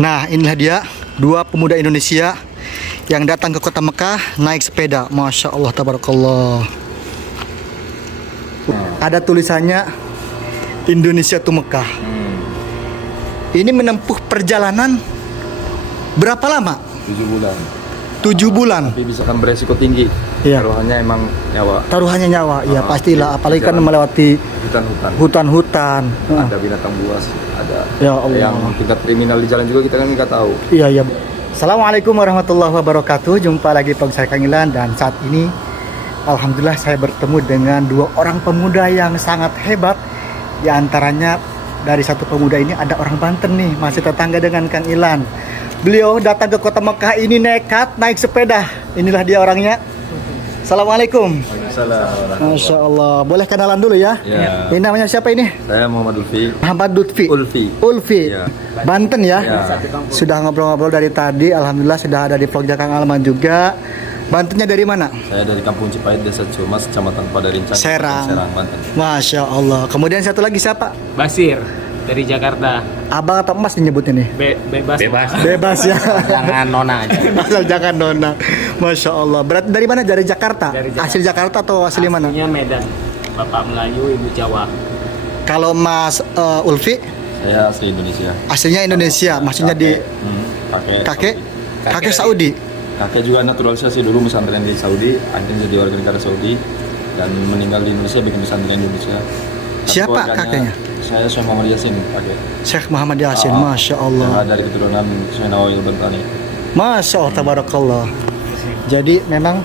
Nah, inilah dia dua pemuda Indonesia yang datang ke kota Mekah naik sepeda. Masya Allah, tabarakallah. Ada tulisannya Indonesia to Mekah. Ini menempuh perjalanan berapa lama? 7 bulan. 7 bulan. Tapi bisa kan beresiko tinggi. Iya. Taruhannya emang nyawa. Taruhannya nyawa, ya pastilah. Apalagi kan melewati Hutan-hutan. hutan-hutan. Ada binatang buas, ada Ya Allah. yang tingkat kriminal di jalan juga kita kan nggak tahu. Iya, iya. Assalamualaikum warahmatullahi wabarakatuh. Jumpa lagi Pak saya Kang Ilan, dan saat ini alhamdulillah saya bertemu dengan dua orang pemuda yang sangat hebat. Di antaranya dari satu pemuda ini ada orang Banten nih, masih tetangga dengan Kang Ilan. Beliau datang ke kota Mekah ini nekat naik sepeda. Inilah dia orangnya. Assalamualaikum. Waalaikumsalam. Masya Allah. Boleh kenalan dulu ya? Ya. Ini namanya siapa ini? Saya Muhammad Ulfi. Muhammad Lutfi. Ulfi. Ya. Banten ya? Ya. Sudah ngobrol-ngobrol dari tadi. Alhamdulillah sudah ada di vlog Kang Alman juga. Bantennya dari mana? Saya dari Kampung Cipait, Desa Ciumas, Kecamatan Padarincang, Serang. Banten. Masya Allah. Kemudian satu lagi siapa? Basir dari Jakarta. Abang atau Emas nyebutnya nih? Bebas. Bebas ya. Jangan nona aja. Asal jangan nona. Masya Allah. Berarti dari mana? Dari Jakarta? Dari Jakarta. Asli Jakarta atau asli mana? Aslinya Medan. Bapak Melayu, Ibu Jawa. Kalau Mas Ulfi Saya asli Indonesia. aslinya Indonesia. Maksudnya di kakek Saudi. Kakek juga naturalisasi dulu pesantren di Saudi, akhirnya jadi warga negara Saudi dan meninggal di Indonesia bikin pesantren di Indonesia. Siapa Keluarganya, kakeknya? Saya Syekh Muhammad Yasin, kakek. Syekh Muhammad Yasin. Ah, Masya Allah. Yang dari keturunan Syekh Nawawi Al-Bantani. Masya Allah, tabarakallah. Jadi memang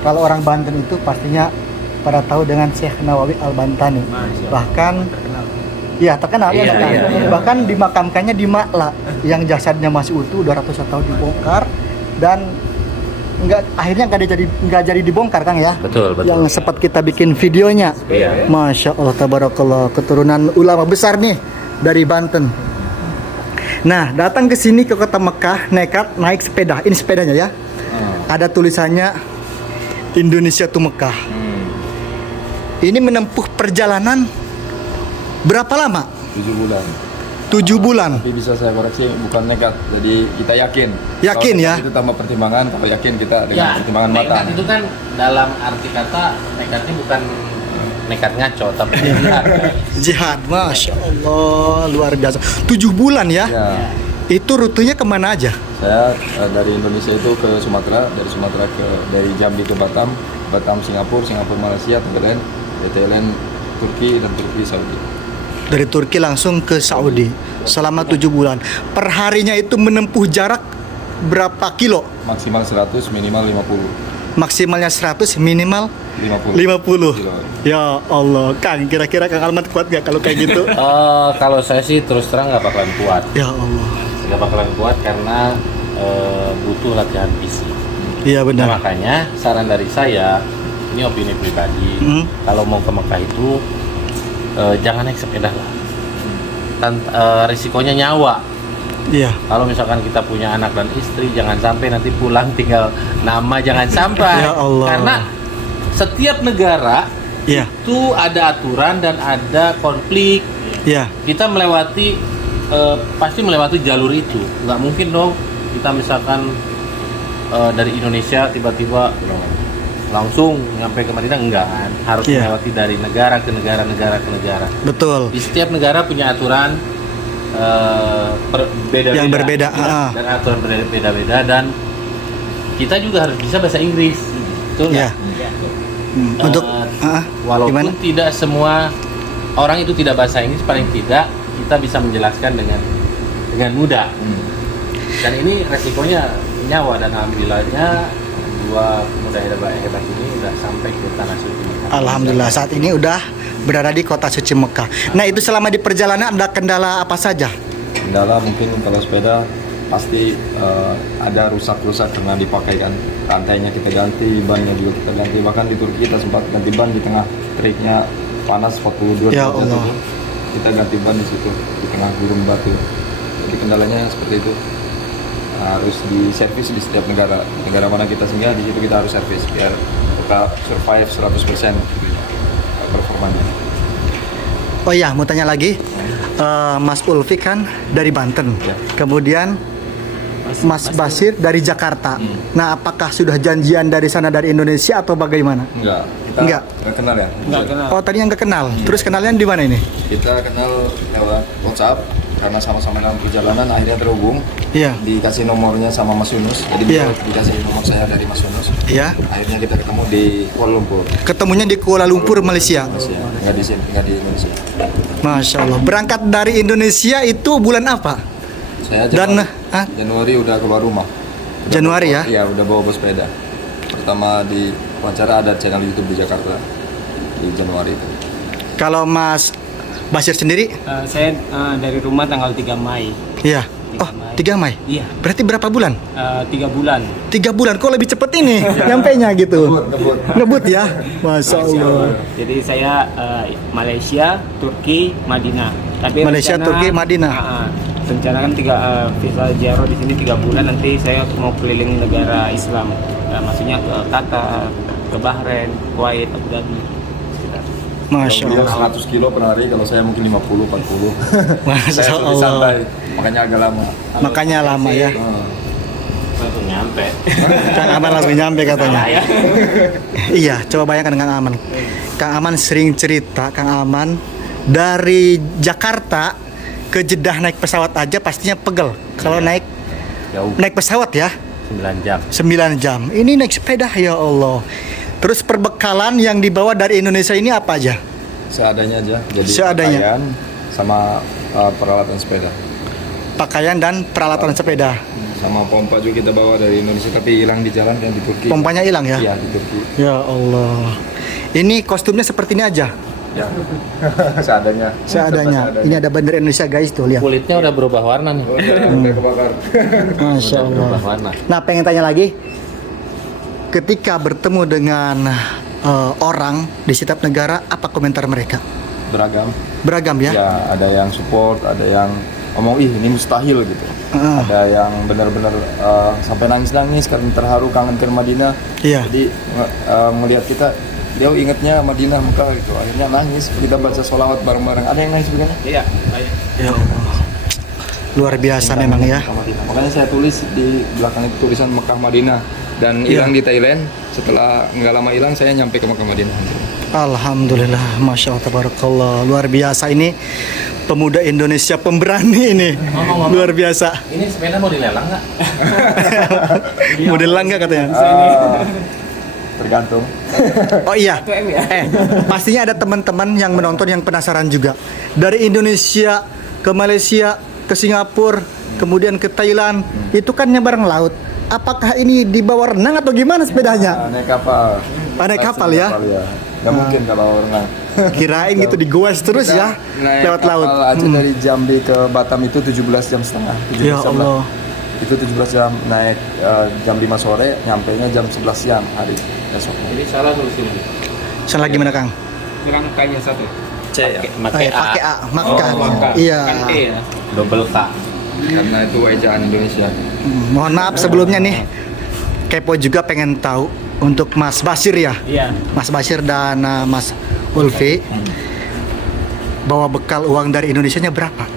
kalau orang Banten itu pastinya pada tahu dengan Syekh Nawawi Al-Bantani. Bahkan ya terkenal ya, bahkan. Bahkan dimakamkannya di Makla yang jasadnya masih utuh, udah ratusan tahun dibongkar dan akhirnya nggak jadi dibongkar, Kang ya. Betul. Yang sempat kita bikin videonya. Iya. Masya Allah, tabarakallah, keturunan ulama besar nih dari Banten. Nah, datang ke sini ke kota Mekah nekat naik sepeda. Ini sepedanya ya. Ada tulisannya Indonesia to Mekah. Ini menempuh perjalanan berapa lama? 7 bulan. 7 bulan. Tapi bisa saya koreksi, bukan nekat. Jadi kita yakin. Yakin Kalau ya? Itu tambah pertimbangan. Kalau yakin kita dengan pertimbangan matang. nekat itu kan dalam arti kata nekatnya bukan nekat ngaco, tapi jihad. Jihad, Masya Allah, luar biasa. 7 bulan ya? Ya. Itu rutenya kemana aja? Saya dari Indonesia itu ke Sumatera, dari Jambi ke Batam, Singapura, Malaysia, Thailand, Thailand, Turki dan Turki Saudi. Dari Turki langsung ke Saudi selama 7 bulan. Perharinya itu menempuh jarak berapa kilo? Maksimal 100, minimal 50. Maksimalnya 100, minimal 50. Kilo. Ya Allah, Kang, kira-kira Kang Almat kuat gak kalau kayak gitu? Kalau saya sih terus terang nggak bakalan kuat. Ya Allah. Nggak bakalan kuat karena butuh latihan fisik. Iya Nah, benar. makanya saran dari saya, ini opini pribadi, kalau mau ke Mekah itu jangan naik sepeda lah. Risikonya nyawa. Iya. Kalau misalkan kita punya anak dan istri, jangan sampai nanti pulang tinggal nama, jangan sampai. Ya Allah. Karena setiap negara Iya. itu ada aturan dan ada konflik. Iya. Kita melewati pasti melewati jalur itu. Nggak mungkin dong kita misalkan dari Indonesia tiba-tiba langsung nyampe ke Madinah, enggak kan? Harus Iya. melewati dari negara ke negara ke negara. Betul. Di setiap negara punya aturan beda-beda. Yang berbeda, Dan aturan berbeda-beda, dan kita juga harus bisa bahasa Inggris. Betul Iya. nggak? Untuk Walaupun gimana? tidak semua orang itu tidak bahasa Inggris, paling tidak kita bisa menjelaskan dengan mudah. Dan ini resikonya nyawa, dan alhamdulillahnya dua pemuda hebat ini udah sampai ke tanah suci Mekah. Alhamdulillah saat ini udah berada di kota suci Mekah. Nah, itu selama di perjalanan ada kendala apa saja? Kendala mungkin kalau sepeda pasti ada rusak-rusak karena dipakai kan, rantainya kita ganti, bannya juga kita ganti. Bahkan di Turki kita sempat ganti ban di tengah triknya panas 42 Ya derajat Allah. itu. Kita ganti ban di situ di tengah gurun batu. Jadi kendalanya seperti itu. Harus di servis di setiap negara mana kita singgah, di situ kita harus servis biar kita survive 100% performanya. Oh iya, mau tanya lagi. Mas Ulfi kan dari Banten, Ya. kemudian Mas Basir dari Jakarta. Nah, apakah sudah janjian dari sana dari Indonesia atau bagaimana? Enggak. Kita Enggak. kenal ya. Nggak kenal. Oh, tadi yang nggak kenal. Terus kenalnya di mana ini? Kita kenal lewat WhatsApp karena sama-sama dalam perjalanan akhirnya terhubung. Iya. Dikasih nomornya sama Mas Yunus. Jadi Iya. dikasih nomor saya dari Mas Yunus. Iya. Akhirnya kita ketemu di Kuala Lumpur. Ketemunya di Kuala Lumpur, Malaysia. Malaysia. Enggak di sini, enggak di Indonesia. Masya Allah. Berangkat dari Indonesia itu bulan apa? Saya Dan, Januari udah keluar rumah. Januari ya? Iya, udah bawa sepeda. Pertama di wawancara ada channel YouTube di Jakarta di Januari itu. Kalau Mas Basir sendiri? Saya dari rumah tanggal 3 Mei. Iya. Oh, 3 Mei. Iya, Berarti berapa bulan? 3 bulan. 3 bulan. Kok lebih cepet ini nyampainya gitu? Ngebut. Ngebut ya? Masya Allah. Jadi saya Malaysia, Turki, Madinah. Tapi Malaysia, Turki, Madinah. Rencana kan visa ziarah di sini 3 bulan. Nanti saya mau keliling negara Islam. Maksudnya ke Qatar, ke Bahrain, Kuwait, Abu Dhabi. Sekitar. Masya Kalau dia Allah. 100 kilo per hari, kalau saya mungkin 50, 40. Masya Saya lebih Allah. santai, makanya agak lama. Makanya lama ya. Langsung nyampe. Kang Aman langsung nyampe katanya. Ya. Iya, coba bayangkan Kang Aman. Kang Aman sering cerita, Kang Aman dari Jakarta ke Jeddah naik pesawat aja pastinya pegel. Kalau Jauh naik pesawat ya 9 jam. 9 jam. Ini naik sepeda ya Allah. Terus perbekalan yang dibawa dari Indonesia ini apa aja? Seadanya aja. Jadi Seadanya. pakaian sama peralatan sepeda. Pakaian dan peralatan sepeda. Sama pompa juga kita bawa dari Indonesia tapi hilang di jalan kan di Turki. Pompanya hilang ya? Iya, di Turki. Ya Allah. Ini kostumnya seperti ini aja. Ya. Seadanya. Seadanya. Ini ada bendera Indonesia guys tuh lihat. Kulitnya udah berubah warna nih. Udah kebakar. Masya Allah. Berubah warna. Nah, pengen tanya lagi. Ketika bertemu dengan orang di setiap negara, apa komentar mereka? Beragam. Beragam ya? Ya, ada yang support, ada yang ngomong ih ini mustahil gitu. Ada yang benar-benar sampai nangis-nangis karena terharu kangen ke Madinah. Iya. Jadi melihat kita dia ingetnya Madinah Mekah gitu. Akhirnya nangis. Kita baca sholawat bareng-bareng. Ada yang nangis bukan? Iya. Ya Allah. Luar biasa memang ya. Mekah, Madinah. Makanya saya tulis di belakang itu tulisan Mekah Madinah dan hilang di Thailand. Setelah nggak lama hilang saya nyampe ke Mekah Madinah. Alhamdulillah, Masya Allah, Tabarakallah. Luar biasa ini pemuda Indonesia pemberani ini. Luar biasa. Ini sepeda mau dilelang nggak? Modelan nggak katanya? Tergantung. Oh iya. Pastinya ada teman-teman yang menonton yang penasaran juga. Dari Indonesia ke Malaysia, ke Singapura, kemudian ke Thailand, itu kan nyebrang laut. Apakah ini dibawa renang atau gimana sepedanya? Naik kapal. Naik kapal ya? Nggak mungkin kalau renang. Kirain gitu digoes terus ya Naik lewat kapal laut. aja dari Jambi ke Batam itu 17 jam setengah. 17 Ya jam lah. Allah. Itu 17 jam naik jam 5 sore, nyampainya jam 11 siang hari besok. Ini salah tulis ini. Salah gimana Kang? Kurang kayaknya satu. C ya. Pakai A. Pakai A, makan. Maka. Iya. Kan E ya. Double K. Karena itu ejaan Indonesia. Mohon maaf sebelumnya nih. Kepo juga pengen tahu untuk Mas Basir ya. Iya. Mas Basir dan Mas Ulfi bawa bekal uang dari Indonesianya berapa?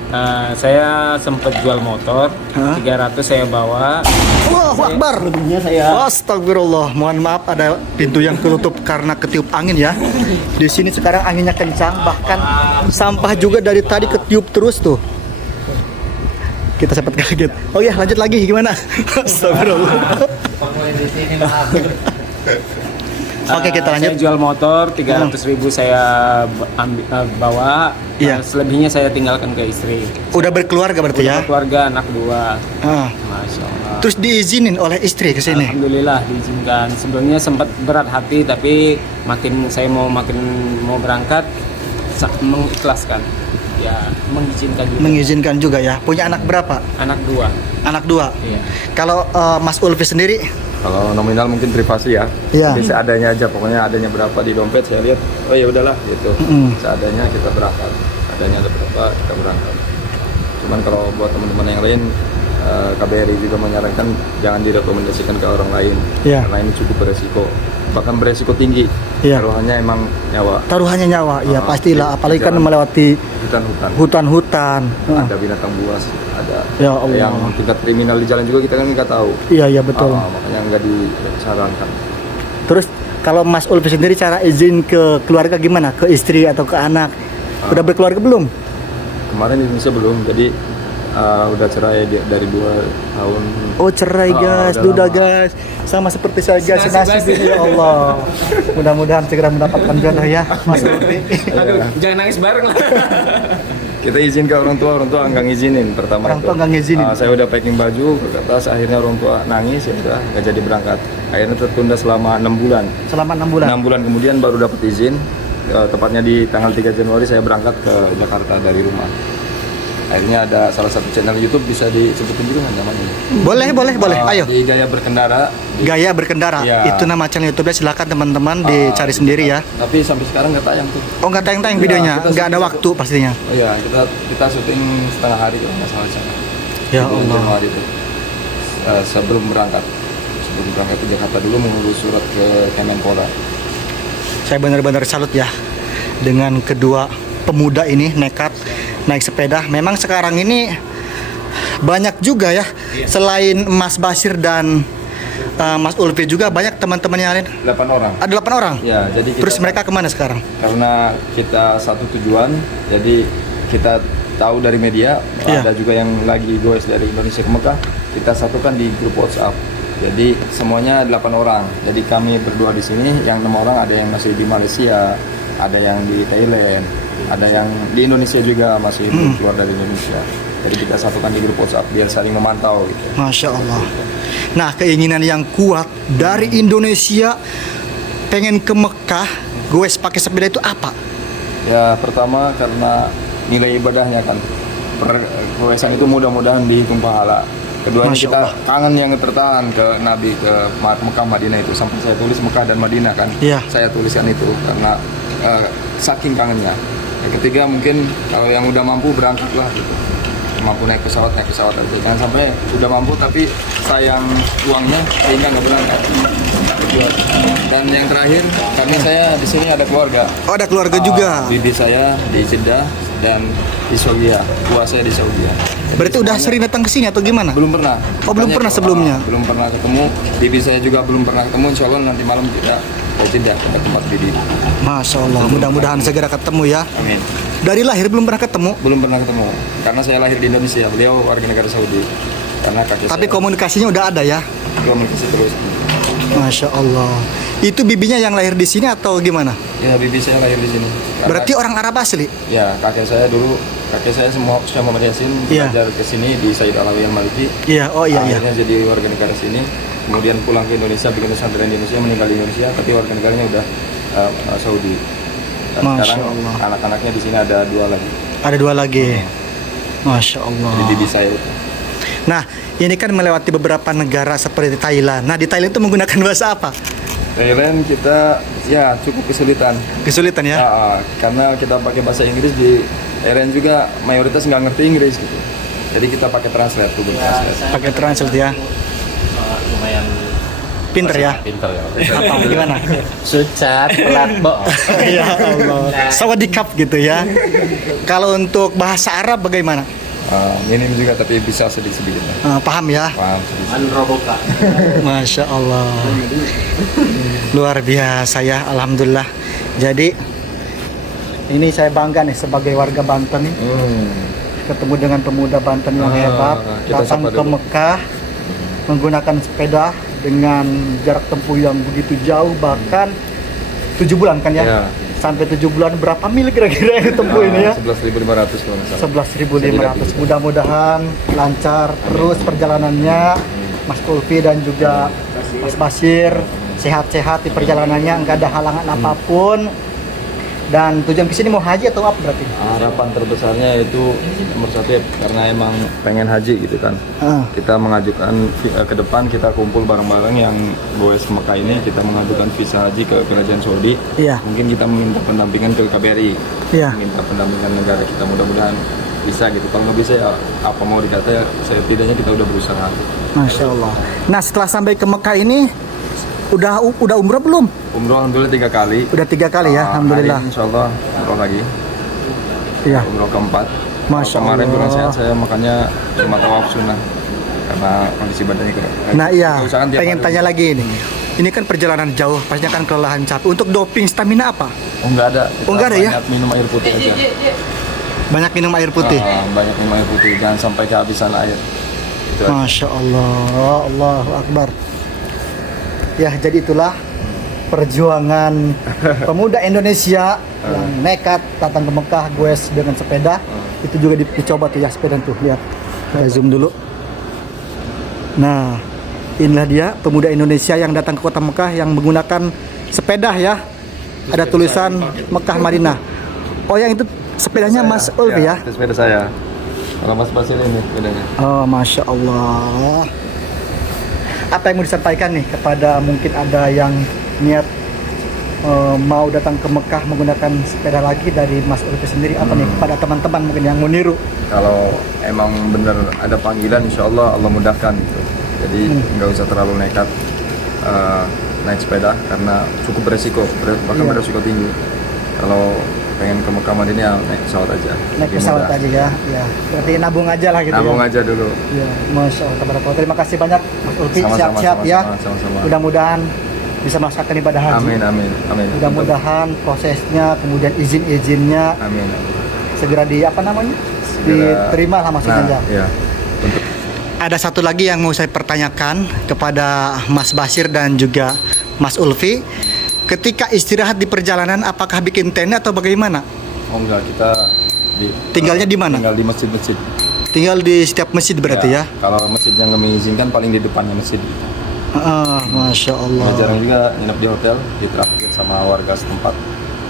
Saya sempat jual motor, Hah? 300 saya bawa. Allahu Akbar. Lebihnya saya Astagfirullah. Mohon maaf ada pintu yang ketutup karena ketiup angin ya. Di sini sekarang anginnya kencang, bahkan sampah juga dari tadi ketiup terus tuh. Kita sempat kaget. Oh ya, lanjut lagi gimana? Astagfirullah. Oke, kita lanjut. Saya jual motor 300.000 saya bawa. Iya. Selebihnya saya tinggalkan ke istri. Udah berkeluarga berarti ya? Keluarga anak 2. Ah. Masya Allah. Terus diizinin oleh istri ke sini. Alhamdulillah diizinkan. Sebelumnya sempat berat hati tapi makin mau berangkat mengikhlaskan. Ya, mengizinkan juga. Mengizinkan juga ya. Punya anak berapa? Anak 2. Anak 2. Iya. Kalau Mas Ulfi sendiri? Kalau nominal mungkin privasi ya. Iya. Jadi seadanya aja, pokoknya adanya berapa di dompet saya lihat. Oh ya udahlah gitu. Seadanya kita berangkat. Adanya ada berapa kita berangkat. Cuman kalau buat teman-teman yang lain KBRI juga menyarankan jangan direkomendasikan ke orang lain Iya. karena ini cukup beresiko, bahkan beresiko tinggi. Iya. Taruhannya emang nyawa. Taruhannya nyawa, ya Ah, pastilah. di Apalagi kan jalan. melewati Hutan-hutan, hutan-hutan. ada binatang buas, ada Ya Allah. yang tingkat kriminal di jalan juga kita kan nggak tahu. Iya, iya betul. Makanya nggak disarankan. Terus kalau Mas Ulfi sendiri cara izin ke keluarga gimana? Ke istri atau ke anak? Udah berkeluarga belum? Kemarin di Indonesia belum, jadi udah cerai dari 2 tahun. Oh cerai guys, udah udah lama. guys. Sama seperti saya guys, nasib ini ya Allah. Mudah-mudahan segera mendapatkan jodoh ya Mas Ulfi. Aduh, jangan nangis bareng lah. Kita izin ke orang tua nggak ngizinin pertama. Orang itu. tua nggak ngizinin. Saya udah packing baju ke atas, akhirnya orang tua nangis, ya udah nggak jadi berangkat. Akhirnya tertunda selama 6 bulan. Selama 6 bulan. 6 bulan kemudian baru dapat izin. Tepatnya di tanggal 3 Januari saya berangkat ke Jakarta dari rumah. Akhirnya ada salah satu channel YouTube, bisa disebutin juga nggak namanya? Boleh. Ayo. Di Gaya Berkendara. Gaya berkendara. Iya. Itu nama channel YouTube-nya, silakan teman-teman dicari sendiri ya. Tapi sampai sekarang nggak tayang tuh. Oh nggak tayang-tayang Iya, videonya, kita nggak ada syuting waktu pastinya. Oh iya, kita syuting setengah hari kalau nggak salah sana. Ya Bulan Allah. Januari itu. Sebelum berangkat ke Jakarta dulu mengurus surat ke Kemenpora. Saya benar-benar salut ya dengan kedua pemuda ini nekat naik sepeda. Memang sekarang ini banyak juga ya, selain Mas Basir dan Mas Ulfi juga banyak teman-teman yang lain. 8 orang. Ada 8 orang. Ya, jadi kita, Terus mereka kemana sekarang? karena kita satu tujuan, jadi kita tahu dari media Iya. ada juga yang lagi goes dari Indonesia ke Mekah, kita satukan di grup WhatsApp. Jadi semuanya 8 orang. Jadi kami berdua di sini, yang 6 orang ada yang masih di Malaysia, ada yang di Thailand, ada yang di Indonesia juga masih belum keluar dari Indonesia. Jadi kita satukan di grup WhatsApp biar saling memantau gitu. Masya Allah. Nah keinginan yang kuat dari Indonesia pengen ke Mekah, gue pakai sepeda itu apa? Ya pertama karena nilai ibadahnya kan, goesan itu mudah-mudahan dihitung pahala. Keduanya Masya kita Allah. kangen yang tertahan ke Nabi, ke Mekah Madinah itu, sampai saya tulis Mekah dan Madinah kan. Iya. Saya tuliskan itu karena saking kangennya. Yang ketiga mungkin kalau yang udah mampu berangkatlah gitu, mampu naik pesawat gitu. Jangan sampai udah mampu tapi sayang uangnya sehingga nggak berangkat. Dan yang terakhir, saya di sini ada keluarga. Oh ada keluarga juga. Bibi saya di Jeddah dan di Saudi. Tua saya di Saudi. Berarti udah sering datang ke sini atau gimana? Belum pernah. Oh, belum pernah sebelumnya? Belum pernah ketemu. Bibi saya juga belum pernah ketemu. Insya Allah nanti malam kita ke Jeddah ke tempat Bibi. Masya Allah, mudah-mudahan segera ketemu ya. Amin. Dari lahir belum pernah ketemu, Belum pernah ketemu. Karena saya lahir di Indonesia. Beliau warga negara Saudi. Karena kakek tapi saya komunikasinya udah ada ya. komunikasi terus. Masya Allah. Itu bibinya yang lahir di sini atau gimana? Ya, bibi saya lahir di sini. Karena- Berarti orang Arab asli. Ya, kakek saya semua Syekh Muhammad Yasin Iya. belajar ke sini di Said Alawi Al-Maliki. Iya, oh iya. Akhirnya jadi warga negara sini, kemudian pulang ke Indonesia, bikin pesantren di Indonesia, meninggal di Indonesia, tapi warga negaranya udah Saudi. Dan Masya sekarang Allah. anak-anaknya di sini ada 2 lagi. Ada 2 lagi. Masya Allah. Di bibi saya itu. Nah, ini kan melewati beberapa negara seperti Thailand. Nah, di Thailand itu menggunakan bahasa apa? Thailand kita ya cukup kesulitan. Kesulitan ya? Karena kita pakai bahasa Inggris, di Thailand juga mayoritas nggak ngerti Inggris gitu. Jadi kita pakai translate, Google Translate. Pakai translate ya. Lumayan Pinter ya? pinter ya. Apa gimana? Sucat, pelat, bohong. Ya Allah. Sawadikap gitu ya. Kalau untuk bahasa Arab bagaimana? Minim juga tapi bisa sedikit-sedikit. Paham ya? Paham sedikit. Anroboka. Masya Allah. Luar biasa ya, alhamdulillah. Jadi ini saya bangga nih sebagai warga Banten nih, ketemu dengan pemuda Banten yang hebat, kita datang sapa ke dulu. Mekah menggunakan sepeda dengan jarak tempuh yang begitu jauh, bahkan 7 bulan kan ya? Ya. Sampai 7 bulan berapa mil kira-kira yang ditempuh ini ya? 11.500 kalau nggak salah. 11.500. Mudah-mudahan lancar terus perjalanannya, Mas Ulfi dan juga Mas Basir sehat-sehat di perjalanannya, nggak ada halangan apapun. Dan tujuan kesini mau haji atau apa berarti? Harapan terbesarnya itu nomor 1 ya, karena emang pengen haji gitu kan. Kita mengajukan ke depan, kita kumpul bareng-bareng yang goes ke Mekah ini, kita mengajukan visa haji ke kerajaan Saudi. Iya. Mungkin kita meminta pendampingan ke KBRI, Iya. minta pendampingan negara kita, mudah-mudahan bisa gitu. Kalau nggak bisa ya apa mau dikata ya, setidaknya kita udah berusaha. Masya Allah. Nah setelah sampai ke Mekah ini udah umroh belum? Umroh alhamdulillah 3 kali. Udah 3 kali ya, alhamdulillah. Hari ini insya Allah umroh lagi. Iya. Umroh keempat. Masya Kemarin Allah. kurang sehat saya, makanya cuma tawaf sunnah karena kondisi badannya kurang. Nah iya, Kita usahakan tiap pengen hari. tanya lagi ini. Ini kan perjalanan jauh, pastinya kan kelelahan capek. Untuk doping stamina apa? Oh nggak ada. Oh, nggak ada ya? Banyak minum air putih aja. Banyak minum air putih. Banyak minum air putih, jangan sampai kehabisan air. Itu aja. Masya Allah, Allahu Akbar. Ya, jadi itulah perjuangan pemuda Indonesia yang nekat datang ke Mekah goes dengan sepeda. Itu juga dicoba tuh ya sepeda tuh, lihat. Kita zoom dulu. Nah, inilah dia pemuda Indonesia yang datang ke kota Mekah yang menggunakan sepeda ya. Ada tulisan Mekah Madinah. Oh, yang itu sepedanya Mas Ulfi ya? Itu sepeda saya. Kalau Mas Basir ini sepedanya. Oh, Masya Allah. Apa yang mau disampaikan nih kepada mungkin ada yang niat mau datang ke Mekah menggunakan sepeda lagi dari Mas Ulfi sendiri, apa nih kepada teman-teman mungkin yang mau niru? Kalau emang bener ada panggilan, insya Allah Allah mudahkan gitu. Jadi nggak usah terlalu nekat naik sepeda karena cukup beresiko, bahkan Iya. beresiko tinggi. Kalau pengen ke Mekah Madinah ya naik pesawat aja. Naik Lebih pesawat mudah. aja ya. Ya, berarti nabung aja lah gitu Nabung ya. aja dulu. Ya, Masya Allah. Tabarakallah. Terima kasih banyak Mas Ulfi, Sama-sama, sehat-sehat ya. sama-sama. Mudah-mudahan bisa melaksanakan ibadah haji. Amin, amin, amin. Mudah-mudahan prosesnya, kemudian izin-izinnya Amin, amin. segera di apa namanya? Segera- Diterima lah maksudnya. Nah, ya. Untuk Ada satu lagi yang mau saya pertanyakan kepada Mas Basir dan juga Mas Ulfi. Ketika istirahat di perjalanan, apakah bikin tenda atau bagaimana? oh enggak, kita Tinggalnya di mana? Tinggal di masjid-masjid. Tinggal di setiap masjid berarti ya? Kalau masjid yang nggak mengizinkan paling di depannya masjid. Masya Allah. Jarang juga nginep di hotel, ditraktir sama warga setempat.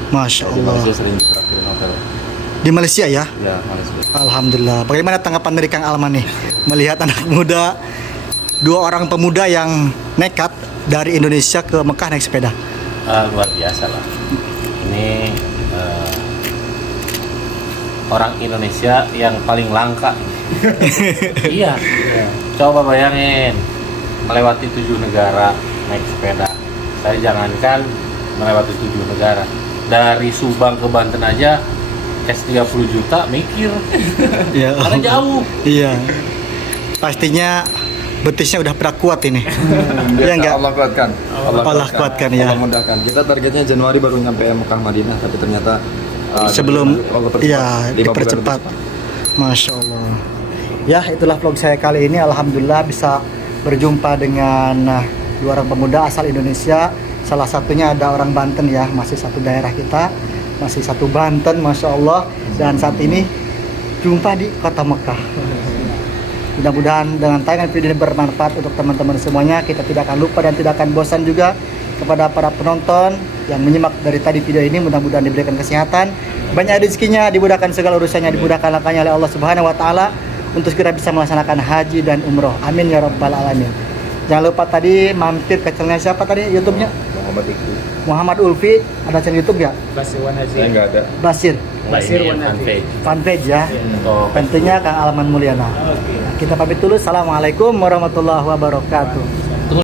Masya Di Malaysia Allah. sering ditraktir hotel. Di Malaysia ya? Ya, Malaysia. Alhamdulillah. Bagaimana tanggapan dari Kang Alman nih melihat anak muda, 2 orang pemuda yang nekat dari Indonesia ke Mekah naik sepeda? Luar biasa lah. Ini orang Indonesia yang paling langka. Iya. Coba bayangin melewati 7 negara naik sepeda. Saya jangankan melewati 7 negara. Dari Subang ke Banten aja cash 30 juta mikir. Ya. Karena jauh. Iya. Pastinya betisnya udah pada kuat ini. Ya enggak? Allah kuatkan. Allah kuatkan, ya. Allah mudahkan. Kita targetnya Januari baru nyampe Mekah Madinah, tapi ternyata Sebelum Allah percepat. ya 5 bulan dipercepat. lebih. Masya Allah. Ya, itulah vlog saya kali ini. Alhamdulillah bisa berjumpa dengan 2 orang pemuda asal Indonesia. Salah satunya ada orang Banten ya, masih satu daerah kita, masih satu Banten, Masya Allah. Dan saat ini jumpa di kota Mekah. Mudah-mudahan dengan tayangan video ini bermanfaat untuk teman-teman semuanya. Kita tidak akan lupa dan tidak akan bosan juga kepada para penonton yang menyimak dari tadi video ini. Mudah-mudahan diberikan kesehatan, banyak rezekinya, dimudahkan segala urusannya, dimudahkan langkahnya oleh Allah Subhanahu wa taala untuk segera bisa melaksanakan haji dan umroh. Amin ya rabbal alamin. Jangan lupa tadi mampir ke channelnya siapa tadi YouTube-nya? Muhammad Ulfi. Ada channel YouTube ya? Basir Saya Wanazi. nggak ada. Basir Basir Ini Wanazi. fanpage. fanpage ya. Untuk Tentunya Kang Alman Mulyana. Oke. Kita pamit dulu. Assalamualaikum warahmatullahi wabarakatuh.